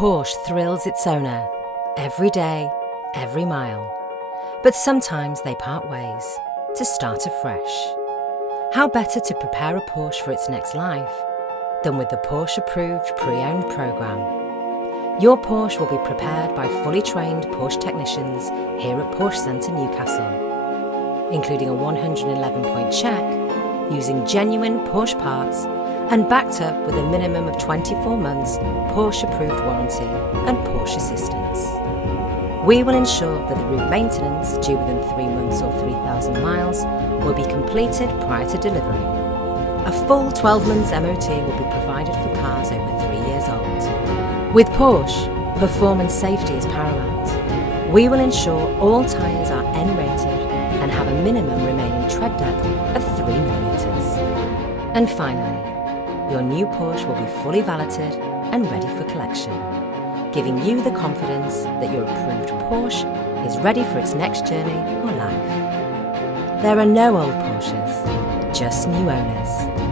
Porsche thrills its owner every day, every mile. But sometimes they part ways to start afresh. How better to prepare a Porsche for its next life than with the Porsche-approved pre-owned program? Your Porsche will be prepared by fully trained Porsche technicians here at Porsche Centre Newcastle, including a 111-point check, using genuine Porsche parts and backed up with a minimum of 24 months Porsche-approved warranty and Porsche assistance. We will ensure that the route maintenance due within 3 months or 3,000 miles will be completed prior to delivery. A full 12 months MOT will be provided for cars over 3 years old. With Porsche, performance safety is paramount. We will ensure all tyres are N-rated and have a minimum remaining tread depth of 3 millimetres. And finally, your new Porsche will be fully valeted and ready for collection, giving you the confidence that your approved Porsche is ready for its next journey or life. There are no old Porsches, just new owners.